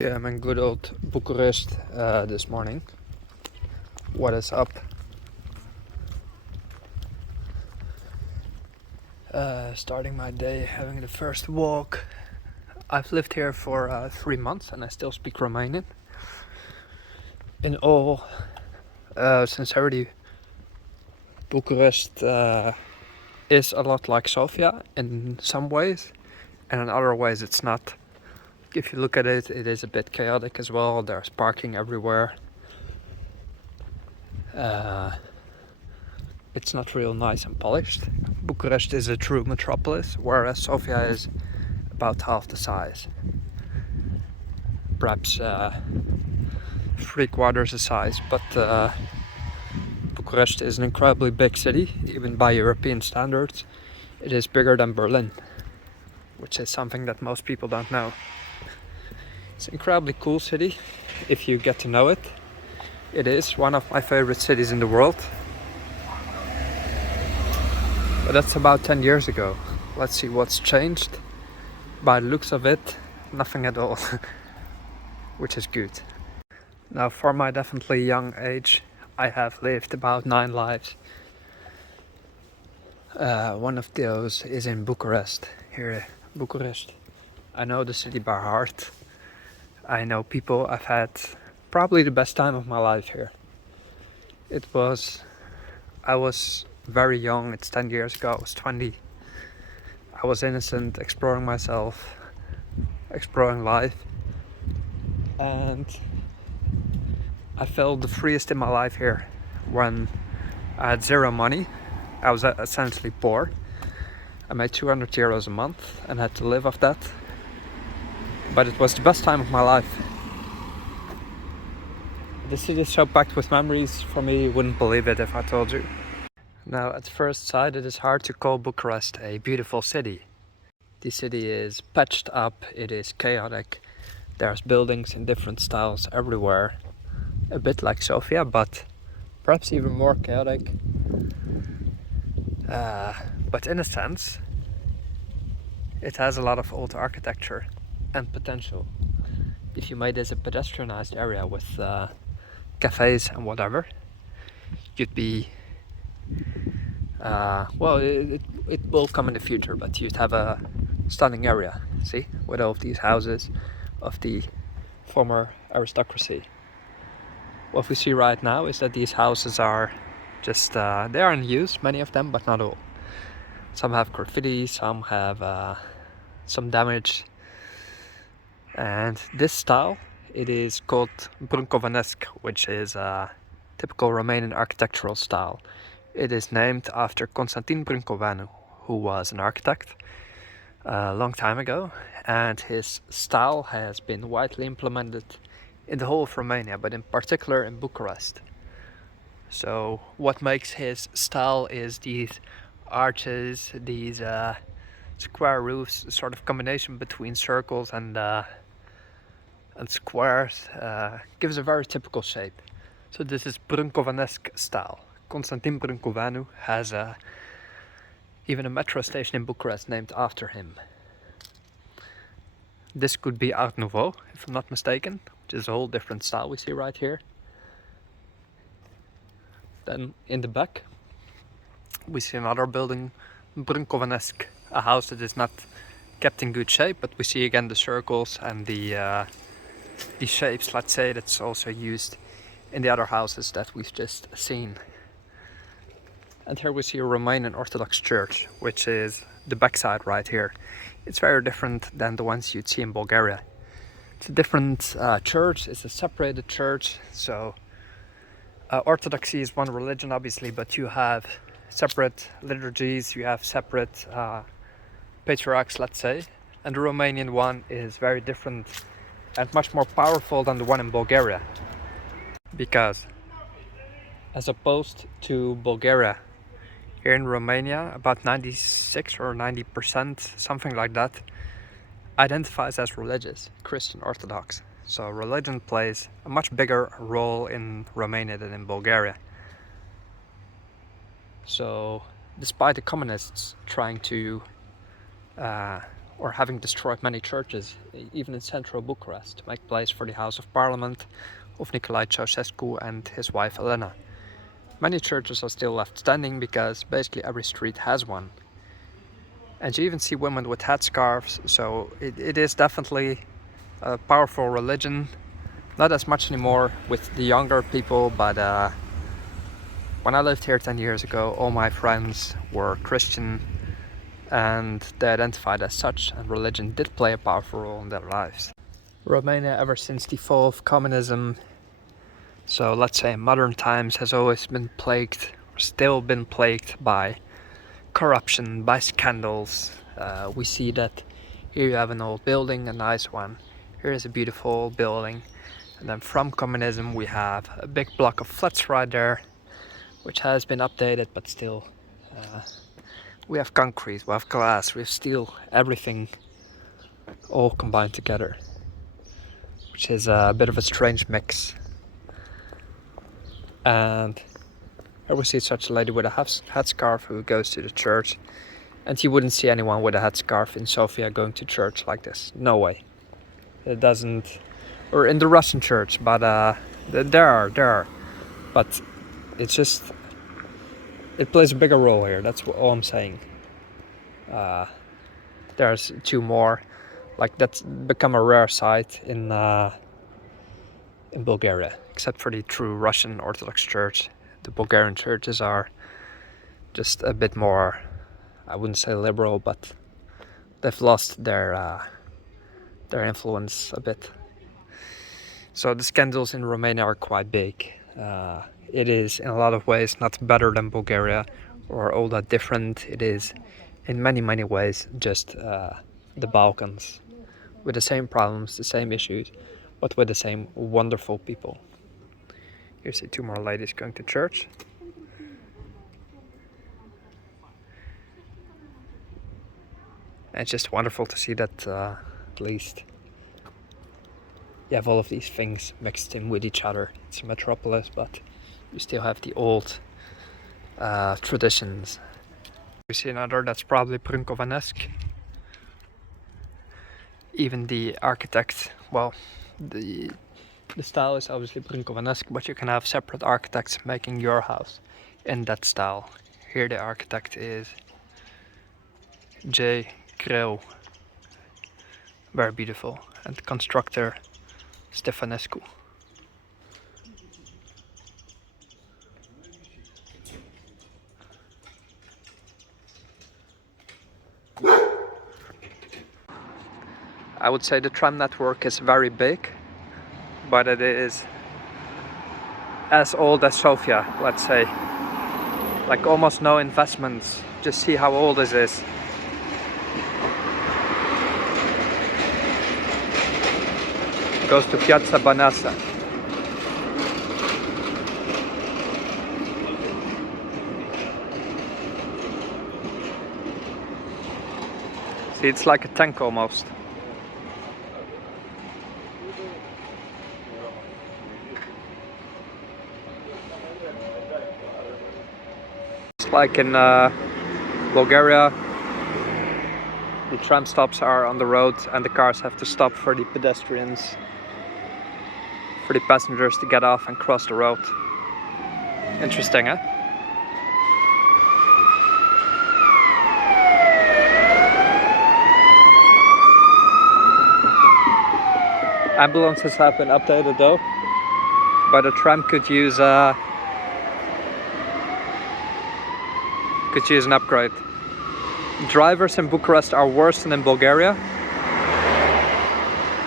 Yeah, I'm in good old Bucharest this morning. What is up? Starting my day, having the first walk. I've lived here for 3 months and I still speak Romanian. In all, sincerity, Bucharest is a lot like Sofia in some ways, and in other ways it's not. If you look at it, it is a bit chaotic as well. There's parking everywhere. It's not real nice and polished. Bucharest is a true metropolis, whereas Sofia is about half the size. Perhaps 3/4 the size, but Bucharest is an incredibly big city, even by European standards. It is bigger than Berlin, which is something that most people don't know. It's an incredibly cool city if you get to know it. It is one of my favorite cities in the world. But that's about 10 years ago. Let's see what's changed. By the looks of it, nothing at all, which is good. Now, for my definitely young age, I have lived about 9 lives. One of those is in Bucharest, here in Bucharest. I know the city by heart. I know people. I've had probably the best time of my life here. I was very young, it's 10 years ago, I was 20. I was innocent, exploring myself, exploring life. And I felt the freest in my life here when I had zero money. I was essentially poor. I made 200 euros a month and had to live off that. But it was the best time of my life. The city is so packed with memories, for me, you wouldn't believe it if I told you. Now, at first sight, it is hard to call Bucharest a beautiful city. The city is patched up, it is chaotic. There's buildings in different styles everywhere. A bit like Sofia, but perhaps even more chaotic. But in a sense, it has a lot of old architecture and potential. If you made this a pedestrianized area with cafes and whatever, you'd be it will come in the future, but you'd have a stunning area, see, with all of these houses of the former aristocracy. What we see right now is that these houses are just they are in use, many of them, but not all. Some have graffiti, some have some damage. And this style, it is called Brâncovanesc, which is a typical Romanian architectural style. It is named after Constantin Brâncovanu, who was an architect a long time ago, and his style has been widely implemented in the whole of Romania, but in particular in Bucharest. So what makes his style is these arches, these square roofs, sort of combination between circles and squares, gives a very typical shape. So this is Brâncovanesc style. Constantin Brâncovanu has even a metro station in Bucharest named after him. This could be Art Nouveau, if I'm not mistaken, which is a whole different style we see right here. Then in the back, we see another building, Brâncovanesc, a house that is not kept in good shape, but we see again the circles and the shapes, let's say, that's also used in the other houses that we've just seen. And here we see a Romanian Orthodox church, which is the backside right here. It's very different than the ones you'd see in Bulgaria. It's a different church, it's a separated church, so Orthodoxy is one religion obviously, but you have separate liturgies, you have separate patriarchs, let's say, and the Romanian one is very different and much more powerful than the one in Bulgaria. Because as opposed to Bulgaria, here in Romania, about 96 or 90%, something like that, identifies as religious, Christian Orthodox. So religion plays a much bigger role in Romania than in Bulgaria. So despite the communists trying to or having destroyed many churches, even in central Bucharest, to make place for the House of Parliament of Nicolae Ceausescu and his wife Elena. Many churches are still left standing because basically every street has one. And you even see women with headscarves, so it is definitely a powerful religion. Not as much anymore with the younger people, but when I lived here 10 years ago, all my friends were Christian and they identified as such, and religion did play a powerful role in their lives. Romania, ever since the fall of communism, so let's say in modern times, has always been plagued, or still been plagued by corruption, by scandals. We see that here you have an old building, a nice one. Here is a beautiful old building. And then from communism we have a big block of flats right there, which has been updated, but still we have concrete, we have glass, we have steel, everything all combined together, which is a bit of a strange mix. And here we see such a lady with a headscarf who goes to the church, and you wouldn't see anyone with a headscarf in Sofia going to church like this. No way. It doesn't, or in the Russian church, but there are, but it's just, it plays a bigger role here. That's all I'm saying. There's two more, like that's become a rare sight in Bulgaria, except for the true Russian Orthodox Church. The Bulgarian churches are just a bit more, I wouldn't say liberal, but they've lost their influence a bit. So the scandals in Romania are quite big. It is in a lot of ways not better than Bulgaria or all that different. It is in many ways just the Balkans, with the same problems, the same issues, but with the same wonderful people. Here you see two more ladies going to church. And it's just wonderful to see that at least you have all of these things mixed in with each other. It's a metropolis, but you still have the old traditions. We see another that's probably Brunkovanesque. Even the architect, well, the style is obviously Brunkovanesque, but you can have separate architects making your house in that style. Here the architect is J. Creu, very beautiful, and the constructor Stefanescu. I would say the tram network is very big, but it is as old as Sofia, let's say. Like almost no investments, just see how old this is. Goes to Piazza Banassa. See, it's like a tank almost. It's like in Bulgaria, the tram stops are on the road and the cars have to stop for the pedestrians, for the passengers to get off and cross the road. Interesting, huh? Ambulances have been updated though, but a tram could use an upgrade. Drivers in Bucharest are worse than in Bulgaria.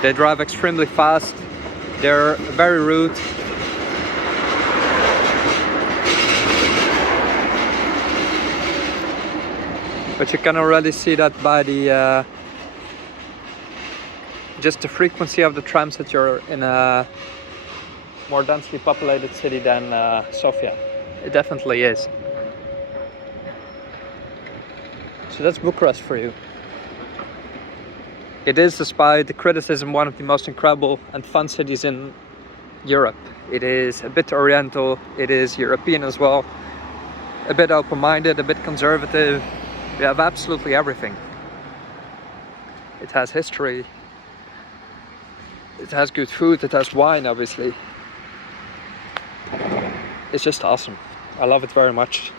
They drive extremely fast. They're very rude. But you can already see that by the just the frequency of the trams that you're in a more densely populated city than Sofia. It definitely is. So that's Bucharest for you. It is, despite the criticism, one of the most incredible and fun cities in Europe. It is a bit oriental, it is European as well, a bit open-minded, a bit conservative. We have absolutely everything. it has history, it has good food, it has wine obviously. It's just awesome. I love it very much.